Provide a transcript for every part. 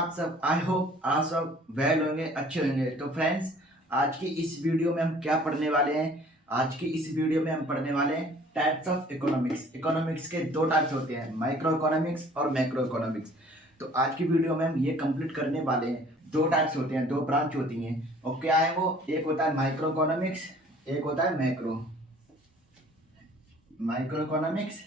आप सब, I hope आप सब वेल होंगे, अच्छे होंगे। तो फ्रेंड्स, आज की इस वीडियो में हम क्या पढ़ने वाले हैं? आज की इस वीडियो में हम पढ़ने वाले हैं टाइप्स ऑफ इकोनॉमिक्स। इकोनॉमिक्स के दो टाइप्स होते हैं, माइक्रो इकोनॉमिक्स और मैक्रो इकोनॉमिक्स। तो आज की वीडियो में हम ये कंप्लीट करने वाले हैं। दो टाइप्स होते हैं, दो ब्रांच होती हैं। और क्या है वो? एक होता है माइक्रो इकोनॉमिक्स, एक होता है मैक्रो। माइक्रो इकोनॉमिक्स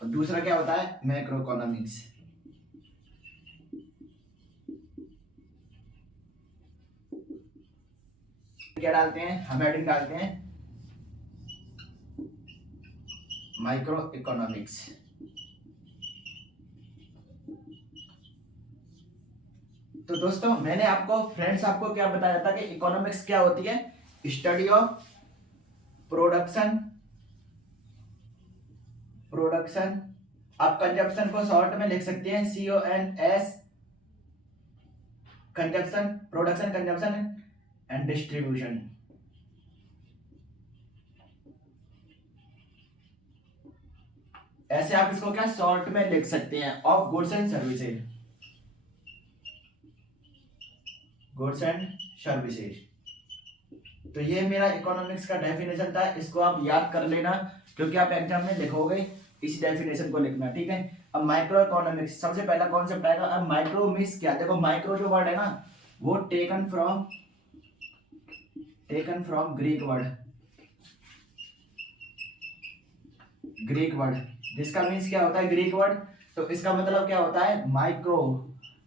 और दूसरा क्या होता है? Macro economics. क्या डालते हैं? हम हेडिंग डालते हैं माइक्रो इकोनॉमिक्स। तो दोस्तों, मैंने आपको क्या बताया था कि इकोनॉमिक्स क्या होती है? स्टडी ऑफ प्रोडक्शन प्रोडक्शन आप कंजप्शन को शॉर्ट में लिख सकते हैं CONS, consumption, production, consumption and distribution. ऐसे आप इसको क्या शॉर्ट में लिख सकते हैं, of goods and services, goods and services. तो ये मेरा इकोनॉमिक्स का डेफिनेशन था, इसको आप याद कर लेना क्योंकि आप एग्जाम में लिखोगे, इस डेफिनेशन को लिखना, ठीक है। अब माइक्रो इकोनॉमिक्स, सबसे पहला कॉन्सेप्ट आएगा। अब माइक्रो मीन्स क्या? देखो, माइक्रो जो वर्ड है ना, वो टेकन फ्रॉम ग्रीक वर्ड, जिसका मीन्स क्या होता है? Greek word. तो इसका मतलब क्या होता है? माइक्रो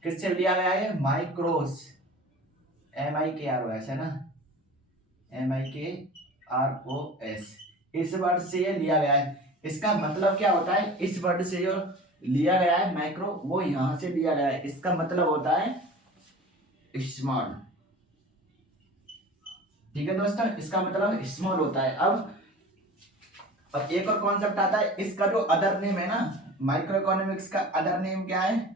किससे लिया गया है? माइक्रोस, MIKROS है ना, MIKROS, इस वर्ड से ये लिया गया है। इसका मतलब क्या होता है? इस वर्ड से जो लिया गया है माइक्रो, वो यहां से लिया गया है। इसका मतलब होता है स्मॉल, ठीक है दोस्तों, इसका मतलब स्मॉल होता है। अब एक और कॉन्सेप्ट आता है, इसका जो अदर नेम है ना, माइक्रो इकोनॉमिक्स का अदर नेम क्या है?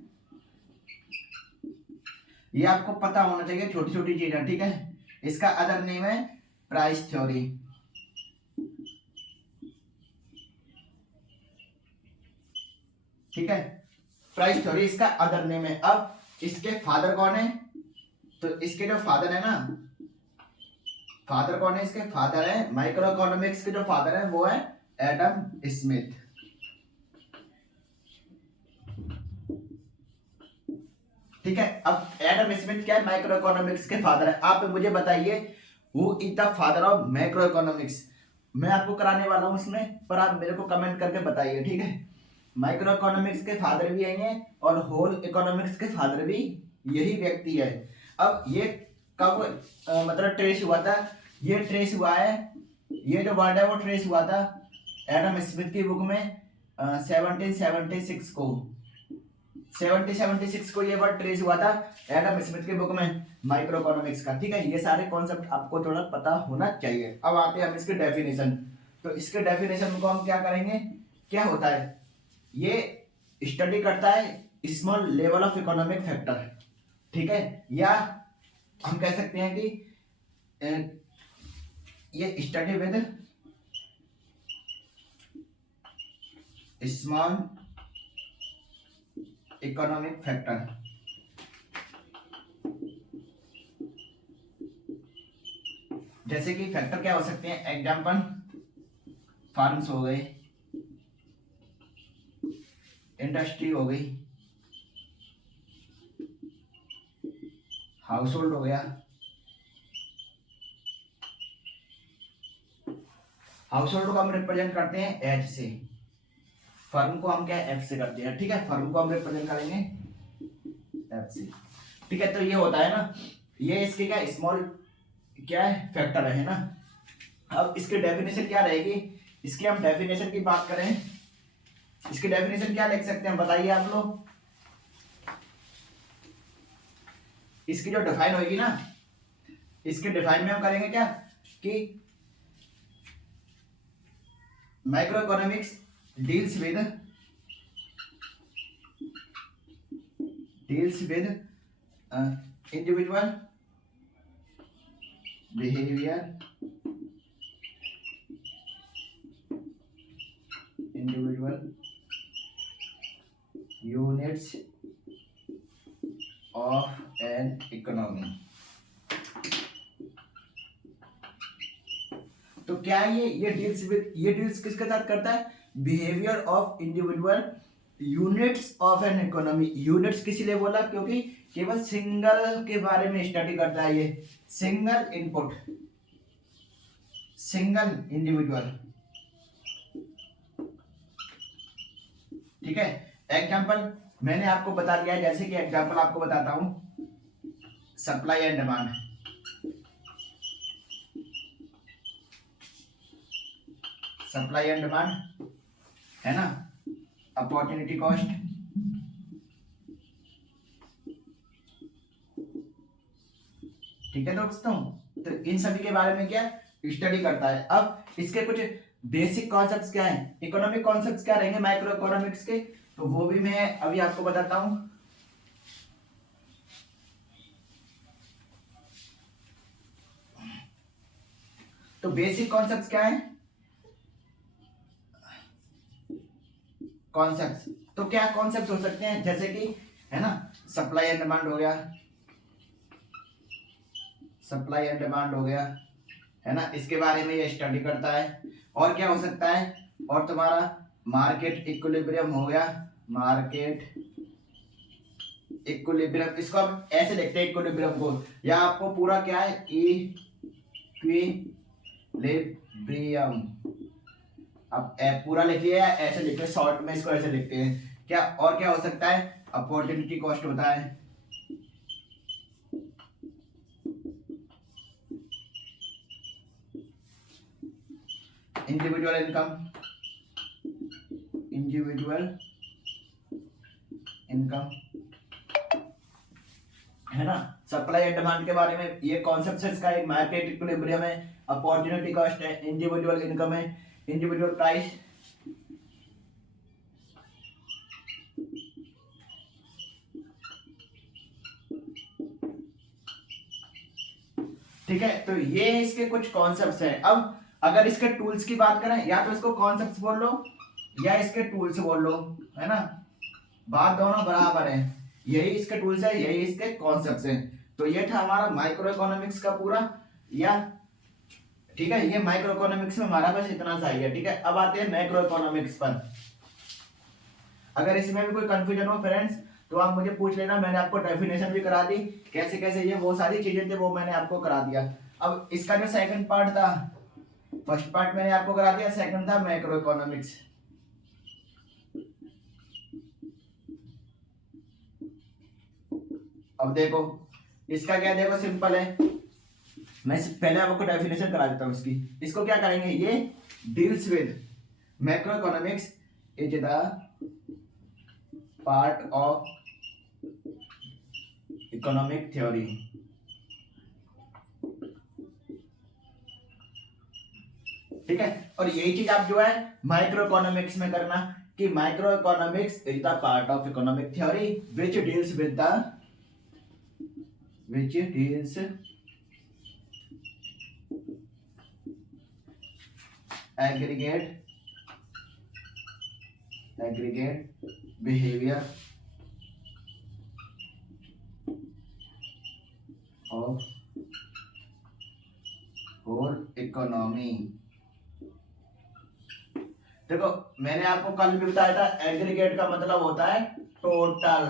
ये आपको पता होना चाहिए, छोटी छोटी चीजें, ठीक है। इसका अदर नेम है प्राइस थ्योरी, ठीक है। प्राइस थ्योरी इसका अदर नेम है। अब इसके फादर कौन है? तो इसके जो फादर है ना, फादर कौन है? इसके फादर है, माइक्रो इकोनॉमिक्स के जो फादर है वो है एडम स्मिथ, ठीक है। अब एडम स्मिथ क्या है? माइक्रो इकोनॉमिक्स के फादर है। आप मुझे बताइए, who is the father of macro economics? मैं आपको कराने वाला हूं उसमें, पर आप मेरे को कमेंट करके बताइए, ठीक है। माइक्रो इकोनॉमिक्स के फादर भी यही है और होल इकोनॉमिक्स के फादर भी यही व्यक्ति है। अब ये कब मतलब ट्रेस हुआ था? ये ट्रेस हुआ है, ये जो वर्ड है वो ट्रेस हुआ था एडम स्मिथ की बुक में 1776 को। 1776 को ये वर्ड ट्रेस हुआ था एडम स्मिथ की बुक में माइक्रो इकोनॉमिक्स का, ठीक है। ये सारे कॉन्सेप्ट आपको थोड़ा पता होना चाहिए। अब आते हैं हम इसके डेफिनेशन। तो इसके डेफिनेशन को हम क्या करेंगे? क्या होता है ये? स्टडी करता है small level of economic factor, ठीक है। या हम कह सकते हैं कि ये study with small economic factor. जैसे कि फैक्टर क्या हो सकते हैं? एग्जांपल, फार्म्स हो गए, इंडस्ट्री हो गई, हाउस होल्ड हो गया। हाउस होल्ड को हम रिप्रेजेंट करते हैं H से, फर्म को हम क्या F से करते हैं, ठीक है। फर्म को हम रिप्रेजेंट करेंगे F से, ठीक है। तो ये होता है ना, ये इसके क्या स्मॉल क्या है? फैक्टर है ना। अब इसकी डेफिनेशन क्या रहेगी? इसकी हम डेफिनेशन की बात करें, इसकी डेफिनेशन क्या लिख सकते हैं बताइए आप लोग? इसकी जो डिफाइन होगी ना, इसके डिफाइन में हम करेंगे क्या कि micro economics deals with individual behaviour individual units of an economy। तो क्या है ये डील्स किसके साथ करता है? Behaviour of individual units of an economy. Units किस लिए बोला? क्योंकि केवल सिंगल के बारे में स्टडी करता है ये, सिंगल इनपुट, सिंगल इंडिविजुअल। ठीक है, एग्जाम्पल मैंने आपको बता दिया है, जैसे कि एग्जाम्पल आपको बताता हूं, supply and demand. Supply and demand है ना, अपॉर्चुनिटी कॉस्ट, ठीक है दोस्तों। तो इन सभी के बारे में क्या स्टडी करता है। अब इसके कुछ बेसिक कॉन्सेप्ट्स क्या हैं, इकोनॉमिक कॉन्सेप्ट्स क्या रहेंगे माइक्रो इकोनॉमिक्स के, तो वो भी मैं अभी आपको बताता हूं। तो बेसिक कॉन्सेप्ट्स क्या है? कॉन्सेप्ट्स तो क्या कॉन्सेप्ट्स हो सकते हैं, जैसे कि है ना, सप्लाई एंड डिमांड हो गया, सप्लाई एंड डिमांड हो गया, है ना, इसके बारे में ये स्टडी करता है। और क्या हो सकता है? और तुम्हारा मार्केट इक्विलिब्रियम हो गया, मार्केट इक्विलिब्रियम, इसको हम ऐसे लिखते हैं इक्विलिब्रियम को, या आपको पूरा क्या है, इक्विलिब्रियम, अब पूरा लिखिए या ऐसे लिखते हैं, शॉर्ट में इसको ऐसे लिखते हैं क्या। और क्या हो सकता है? अपॉर्चुनिटी कॉस्ट होता है, इंडिविजुअल इनकम, इंडिविजुअल इनकम, है ना। सप्लाई एंड डिमांड के बारे में ये कॉन्सेप्ट है, इसका एक मार्केट इक्विलिब्रियम है, अपॉर्चुनिटी कॉस्ट है, इंडिविजुअल इनकम है, इंडिविजुअल प्राइस, ठीक है। तो ये इसके कुछ कॉन्सेप्ट्स हैं। अब अगर इसके टूल्स की बात करें, या तो इसको कॉन्सेप्ट्स बोल लो या इसके टूल्स बोल लो, है ना, बात दोनों बराबर है। यही इसके टूल्स है, यही इसके कॉन्सेप्ट्स हैं। तो ये था हमारा माइक्रो इकोनॉमिक्स का पूरा, या ठीक है, ये माइक्रो इकोनॉमिक्स में हमारा बस इतना सा ही है। ठीक है, अब आते हैं मैक्रो इकोनॉमिक्स पर। अगर इसमें भी कोई कंफ्यूजन हो फ्रेंड्स, तो आप मुझे पूछ लेना, मैंने आपको डेफिनेशन भी करा दी, कैसे कैसे ये वो सारी चीजें थे वो मैंने आपको करा दिया। अब इसका जो सेकंड पार्ट था, फर्स्ट पार्ट मैंने आपको करा दिया, सेकंड था मैक्रो इकोनॉमिक्स। अब देखो इसका क्या, देखो सिंपल है, मैं पहले आपको डेफिनेशन करा देता हूं इसकी। इसको क्या करेंगे, ये deals with macro economics is the part of economic theory. ठीक है, और यही चीज आप जो है माइक्रो इकोनॉमिक्स में करना, कि micro economics is the part of economic theory which deals with the which deals aggregate behavior of whole economy। देखो मैंने आपको कल भी बताया था, एग्रीगेट का मतलब होता है टोटल,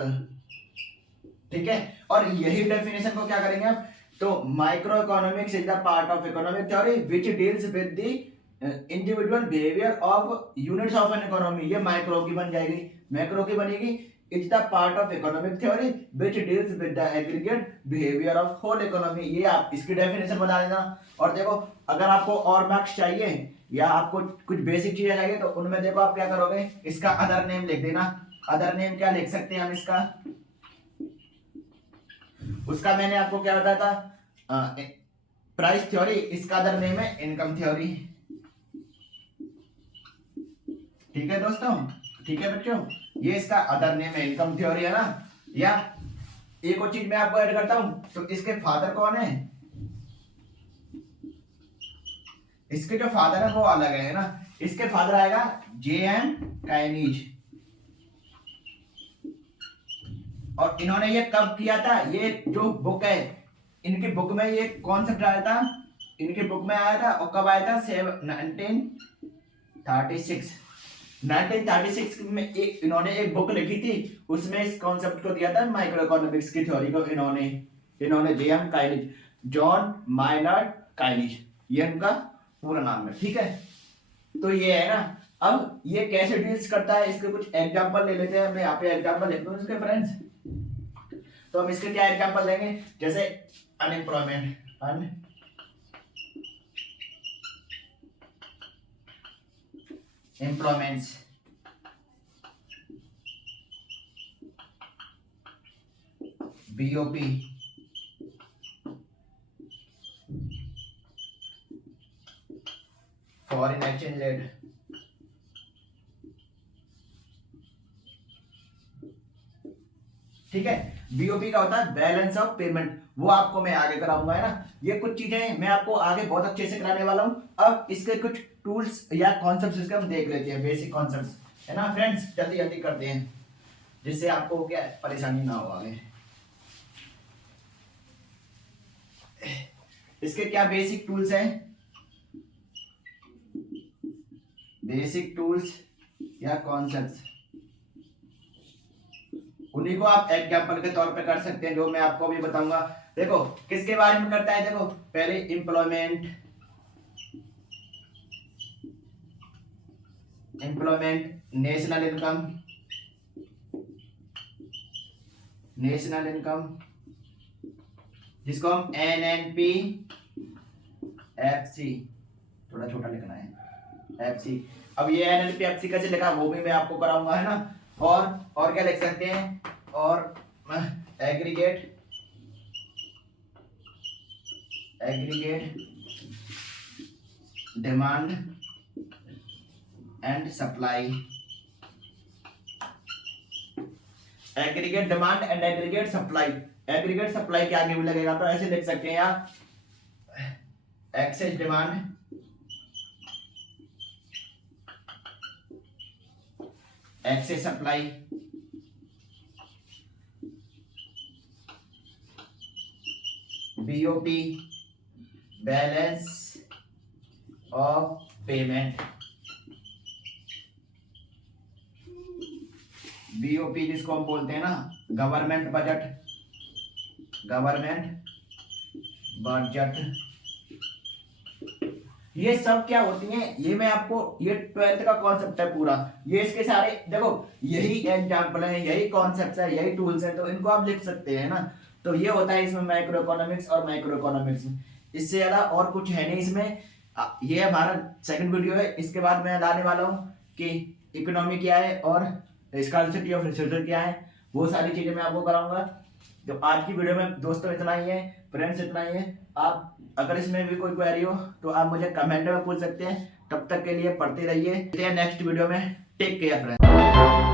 ठीक है। और यही डेफिनेशन को क्या करेंगे आप, तो micro economics is the part of economic theory which deals with the individual behaviour of units of an economy. ये माइक्रो की बन जाएगी, मैक्रो की बनेगी is the part of economic theory which deals with the aggregate behaviour of whole economy. ये आप इसकी definition बता देना। और देखो अगर आपको और मार्क्स चाहिए या आपको कुछ बेसिक चीजें चाहिए, तो उनमें देखो आप क्या करोगे, इसका अदर नेम लिख देना। अदर नेम क्या लिख सकते हैं हम इसका, उसका मैंने आपको क्या बताया था, प्राइस थ्योरी, इसका अदर नेम है इनकम थ्योरी। ठीक है दोस्तों, ठीक है बच्चों, ये इसका अदर नेम है इनकम थ्योरी, है ना। या एक और चीज मैं आपको ऐड करता हूं, तो इसके फादर कौन है, इसके जो फादर है वो अलग है ना। इसके फादर आएगा JM काइनीज। और इन्होंने ये कब किया था, ये जो बुक है इनकी बुक में ये कॉन्सेप्ट आया था, इनकी बुक में आया था। और कब आया था, 1936 में इन्होंने एक बुक लिखी थी, उसमें इस कॉन्सेप्ट को दिया था, माइक्रो इकोनॉमिक्स की थ्योरी को इन्होंने जेएम काइनीज, जॉन माइनर्ड काइनीज, ये इनका पूरा नाम है। ठीक है, तो ये है ना। अब ये कैसे डील्स करता है, इसके कुछ एग्जांपल ले लेते हैं। मैं यहाँ पे एग्जांपल लिख दूं इसके फ्रेंड्स। तो हम इसके क्या एग्जांपल लेंगे, जैसे unemployment, employments, BOP, foreign exchange rate, ठीक है। BOP का होता है बैलेंस ऑफ पेमेंट, वो आपको मैं आगे कराऊंगा, है ना। ये कुछ चीजें मैं आपको आगे बहुत अच्छे से कराने वाला हूं। अब इसके कुछ टूल्स या कॉन्सेप्ट्स इसके हम देख लेते हैं, बेसिक कॉन्सेप्ट्स, है ना फ्रेंड्स। जल्दी जल्दी करते हैं जिससे आपको क्या परेशानी ना हो आगे। इसके क्या बेसिक टूल्स हैं, बेसिक टूल्स या कॉन्सेप्ट्स, उन्हीं को आप एग्जांपल के तौर पे कर सकते हैं, जो मैं आपको अभी बताऊंगा। देखो किसके बारे में करता है, देखो पहले एम्प्लॉयमेंट, नेशनल इनकम, जिसको हम NNP-FC, थोड़ा छोटा लिखना है, FC। अब ये NNP-FC कैसे लिखा वो भी मैं आपको कराऊंगा, है ना। और क्या लिख सकते हैं, और aggregate demand and supply, aggregate demand and aggregate supply. Aggregate supply के आगे भी लगेगा तो ऐसे लिख सकते हैं आप, excess demand, excess supply, BOP balance of payment, BOP जिसको हम बोलते हैं ना गवर्नमेंट बजट, ये सब क्या होती हैं, ये मैं आपको, ये 12th का कॉन्सेप्ट है पूरा। ये इसके सारे देखो यही एग्जांपल है, यही कॉन्सेप्ट है, यही टूल्स है, तो इनको आप लिख सकते हैं ना। तो ये होता है इसमें माइक्रो इकोनॉमिक्स और माइक्रो इकोनॉमिक्स में, इससे ज्यादा और कुछ है नहीं इसमें। ये हमारा सेकंड वीडियो है, इसके बाद मैं लाने वाला हूँ कि इकोनॉमी क्या है और स्कार्सिटी ऑफ रिसोर्सेज क्या है, वो सारी चीजें मैं आपको कराऊंगा। तो आज की वीडियो में दोस्तों इतना ही है, फ्रेंड्स इतना ही है। आप अगर इसमें भी कोई क्वेरी हो तो आप मुझे कमेंट में पूछ सकते हैं। तब तक के लिए पढ़ते रहिए, नेक्स्ट वीडियो में। Take care friends.